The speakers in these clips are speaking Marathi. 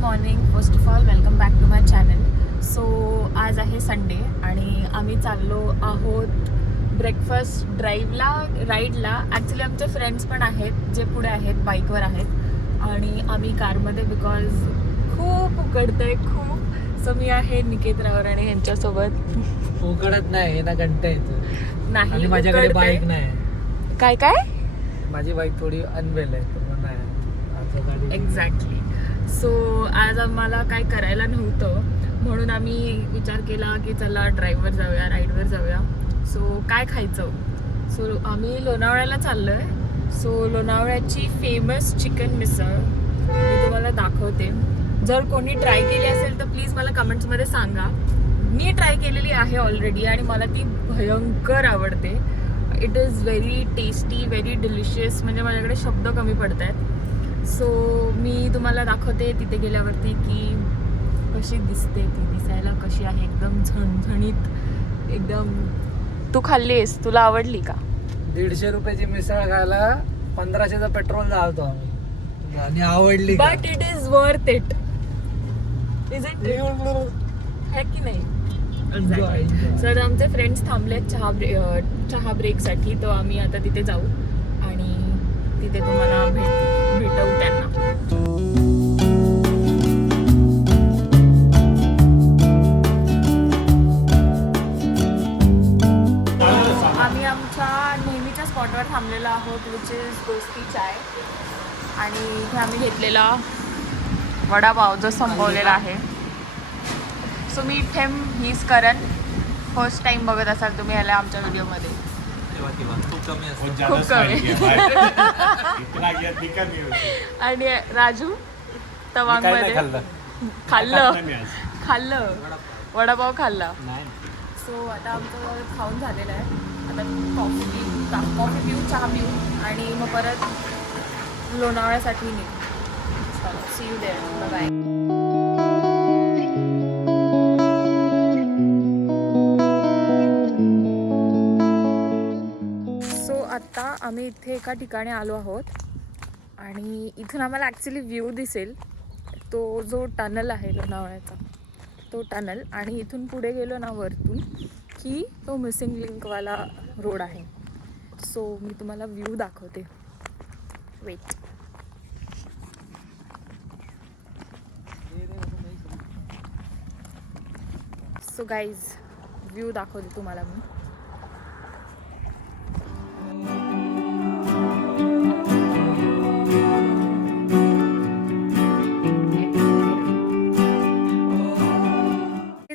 Morning. First of all welcome back to my channel. So आज आहे संडे आणि आम्ही चाललो आहोत ब्रेकफास्ट ड्राईव्हला, राईडला. ॲक्च्युली आमचे फ्रेंड्स पण आहेत जे पुढे आहेत, बाईकवर आहेत आणि आम्ही कारमध्ये, बिकॉज खूप उकडतंय खूप. सो मी आहे निकेत रावराणे यांच्यासोबत. उकडत नाही ना, घंटा येतो नाही, आणि माझ्याकडे उकडतंय. बाईक नाही. काय काय माझी बाईक थोडी अनवेल आहे तर मग नाही. एक्झॅक्टली. सो आज आम्हाला काय करायला नव्हतं म्हणून आम्ही विचार केला की चला ड्राईव्हवर जाऊया, राईडवर जाऊया. सो काय खायचं. सो आम्ही लोणावळ्याला चाललो आहे. सो लोणावळ्याची फेमस चिकन मिसळ मी तुम्हाला दाखवते. जर कोणी ट्राय केली असेल तर प्लीज मला कमेंट्समध्ये सांगा. मी ट्राय केलेली आहे ऑलरेडी आणि मला ती भयंकर आवडते. It is very tasty, very delicious. म्हणजे माझ्याकडे शब्द कमी पडत आहेत. सो मी तुम्हाला दाखवते तिथे गेल्यावरती की कशी दिसते ती, दिसायला कशी आहे, एकदम झणझणीत एकदम. तू खाल्लीस, तुला आवडली का? 150 रुपयाची मिसळ खायला 1500चा पेट्रोल लावतो आम्ही आणि आवडली. But it is worth it. Is it है की नाही? सर आमचे फ्रेंड्स थांबलेत चहा ब्रेकसाठी. तर आम्ही आता तिथे जाऊ आणि तिथे तुम्हाला भेटवू त्यांना. आम्ही आमच्या नेहमीच्या स्पॉटवर थांबलेलो आहोत, विच इज दोस्ती चाय. आणि इथे आम्ही घेतलेला वडापाव जो संपवलेला आहे. सो मी इथे हीच करण. फर्स्ट टाइम बघत असाल तुम्ही ह्याला आमच्या व्हिडिओमध्ये. खूप कमी. आणि राजू तवांगमध्ये खाल्लं वडापाव खाल्ला. सो आता आमचं खाऊन झालेलं आहे. आता कॉफी पिऊ, चहा पिऊ आणि मग परत लोणावळ्यासाठी निघू. चलो, सी यू देअर. बाय. आत्ता आम्ही इथे एका ठिकाणी आलो आहोत आणि इथून आम्हाला ॲक्च्युली व्ह्यू दिसेल तो जो टनल आहे लोणावळ्याचा, तो टनल. आणि इथून पुढे गेलो ना वरतून की तो मिसिंग लिंकवाला रोड आहे. सो मी तुम्हाला व्ह्यू दाखवते. वेट. सो गाईज व्ह्यू दाखवते तुम्हाला मी.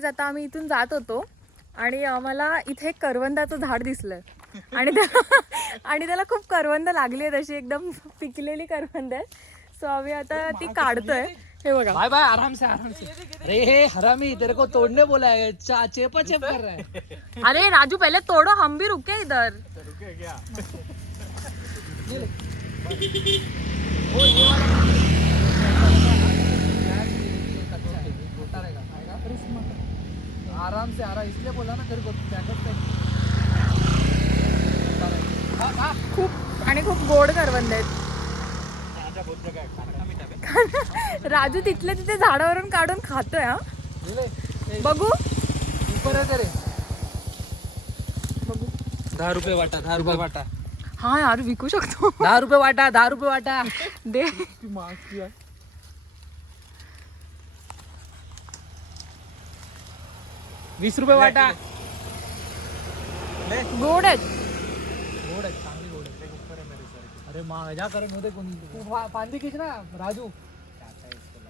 आता आम्ही इथून जात होतो आणि आम्हाला इथे करवंदाचं झाड दिसलं आणि त्याला खूप करवंद लागली आहेत, अशी एकदम पिकलेली करवंद आहेत. सो आम्ही आता ती काढतोय. हे बघा. बाय बाय, आराम से आराम से. अरे हे हरामी, तेरे को तोड़ने बोला है, चेपा चेप कर रहा है. अरे राजू पहले तोड़ो, हम भी रुके इधर. आराम से आराम, इसलिए बोला ना तेरे को. खूप आणि खूप गोड करवंद आहेत. राजू तिथल्या तिथे झाडावरून काढून खातोय. हा बघू. रे बघू. 10 रुपये वाटा, 10 रुपये वाटा. हा यार विकू शकतो. 10 रुपये वाटा, 10 रुपये वाटा दे. 20 रुपये वाटा. गोड आहेत. गोड आहे, चांगली गोड आहे. अरे माझ्या करण होते कोणी. तू फांदी खीच ना राजू.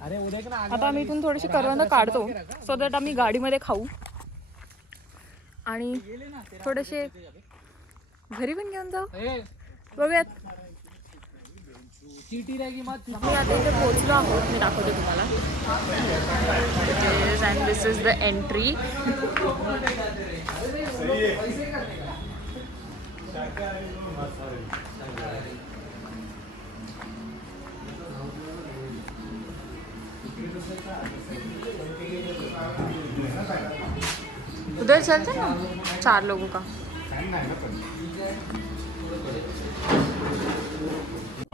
अरे उद्या ना. आता आम्ही इथून थोडीशी करवंद काढतो सो दॅट आम्ही गाडीमध्ये खाऊ आणि थोडेसे घरी पण घेऊन जाऊ. बघूयात. चीटी रहेगी मत. मी आता इथे पोहोचलो आहोत. मी दाखवते तुम्हाला. And this is the entry. उधर चलते ना 4 लोगों का.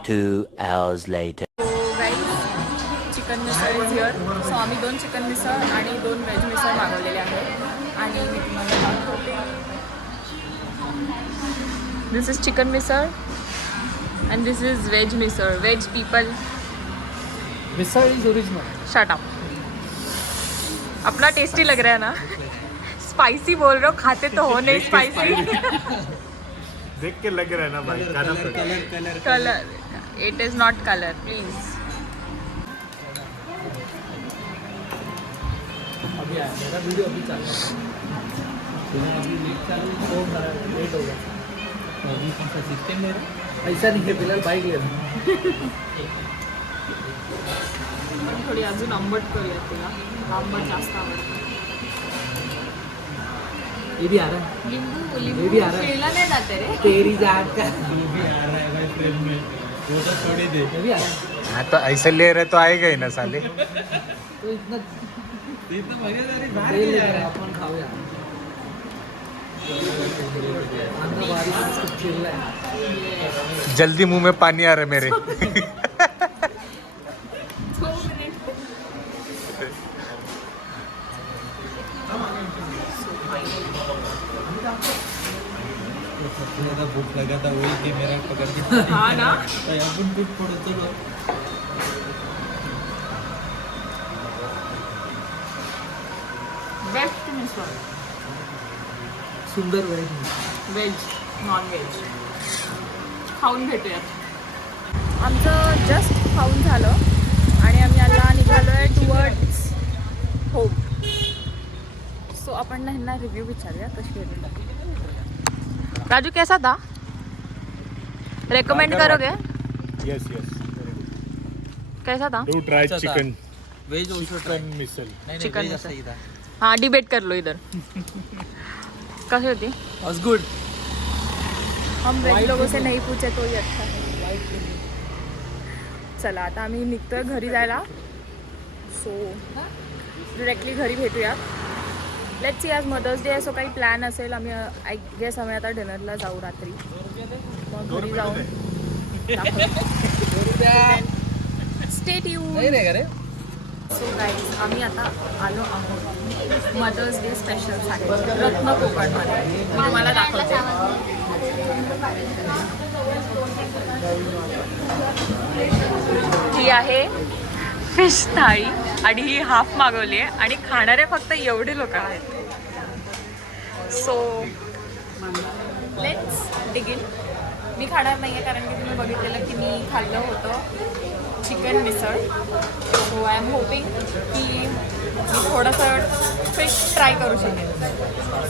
2 hours later. So guys, chicken misal is here. So आम्ही 2 चिकन मिसळ आणि 2 व्हेज मिसळ मागवलेले आहेत आणि मी तुम्हाला दाखवते. This is chicken misal and this is veg misal. Veg people misal is original. Shut up. अपना टेस्टी लग रहा है ना. स्पाइसी बोल रहे हो, खाते तो हो नहीं स्पाइसी. देख के लग रहा है ना भाई. Colour it is not colour please. अभी आया मेरा वीडियो अभी चल रहा है. अभी लेट चालू तो लेट होगा. अभी कौन सा सिस्टम ले रहा ऐसा नहीं है. फिलहाल बाइक ले रहा. थोडी अजून आंबट करूया तुला. आंबट जास्त आवडतं. ये भी आ रहा है. लिंबू ये लिंबू भी आ रहा है. पिळला नाही जाते रे. तेरी जात का जो भी आ रहा है भाई फ्रेम में वो तो छोड़ ही दे. ये भी आ रहा है. हाँ तो ऐसे ले रहे तो आएगा ही ना साले. तो इतना मजेदार तेल लेकर आया, अपन खाऊया. अंदर बारिश में कुछ चिल्ला है. जल्दी मुंह में पानी आ रहा है मेरे. सबसे ज़्यादा भूख लगा था वही कि मेरा पकड़ के हा ना. अपन टूट पड़ो चलो. बेस्ट मिसळ. सुंदर वेळ. व्हेज नॉन व्हेज खाऊन भेटूयात. आमचं जस्ट खाऊन झालं आणि आम्ही आता निघालो आहे टुवर्ड्स होम. सो आपण ना ह्यांना रिव्ह्यू विचारूया कशी होती. राजू कैसा था? रेकमेंड करोगे? Yes yes. कैसा था? डू ट्राई अच्छा था. Chicken. Veg also try. Chicken misal. नहीं Chicken वेज मिसल. सही था. हाँ डिबेट कर लो इधर. कशी होती? वाज गुड. हम वेज लोगों से नहीं पूछे तो ही अच्छा है. चला आता आम्ही निघतोय घरी जायला. सो डिरेक्टली घरी भेटूया. लेट्स सी आज मदर्स डे आहे. सो काही प्लॅन असेल आम्ही आय गेस आम्ही आता डिनरला जाऊ रात्री. मग घरी जाऊन स्टे ट्यून. नहीं रहेगा रे. सो गाईज आम्ही आता आलो आहोत मदर्स डे स्पेशलसाठी रत्न कोकणमध्ये. मी तुम्हाला दाखवते. ही आहे फिश थाळी आणि ही हाफ मागवली आहे आणि खाणारे फक्त एवढे लोक आहेत. So let's dig in. मी खाणार नाही आहे कारण की तुम्ही बघितलेलं की मी खाल्लं होतं chicken misal. So I am hoping की मी थोडंसं फिश ट्राय करू शकेन.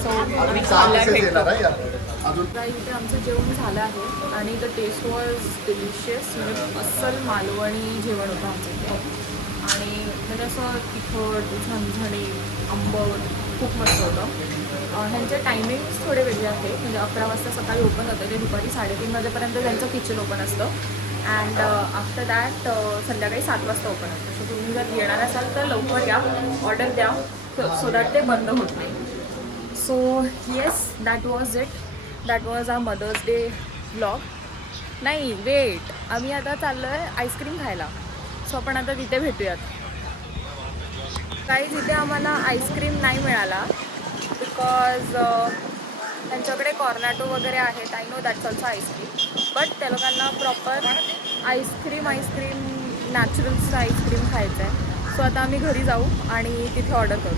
सो आम्ही खाल्लं भेटतो. इथे आमचं जेवण झालं आहे आणि द टेस्ट वॉज डिलिशियस. म्हणजे अस्सल मालवणी जेवण होतं आमचं इथे आणि म्हणजे असं तिखट झणझणीत आंबट खूप मस्त होतं. ह्यांचे टायमिंग्स थोडे वेगळे आहेत. म्हणजे 11 वाजता सकाळी ओपन होतं ते दुपारी 3:30 वाजेपर्यंत त्यांचं किचन ओपन असतं. अँड आफ्टर दॅट संध्याकाळी 7 वाजता ओपन असतं. सो तुम्ही जर येणार असाल तर लवकर या, ऑर्डर द्या सो दॅट ते बंद होत नाही. So yes that was it. That was our mother's day vlog. नाही वेट, आम्ही आता चाललो आहे आईस्क्रीम खायला. सो आपण आता तिथे भेटूयात. काही तिथे आम्हाला आईस्क्रीम नाही मिळाला बिकॉज त्यांच्याकडे कॉर्नॅटो वगैरे आहेत. I know that's also ice cream but त्या लोकांना प्रॉपर आईस्क्रीम नॅचरल्सचं आईस्क्रीम खायचं आहे. सो आता आम्ही घरी जाऊ आणि तिथे ऑर्डर करू.